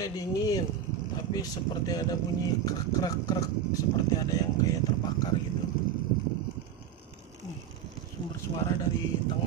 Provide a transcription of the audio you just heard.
saya dingin, tapi seperti ada bunyi krek, seperti ada yang kayak terbakar gitu. Sumber suara dari tengah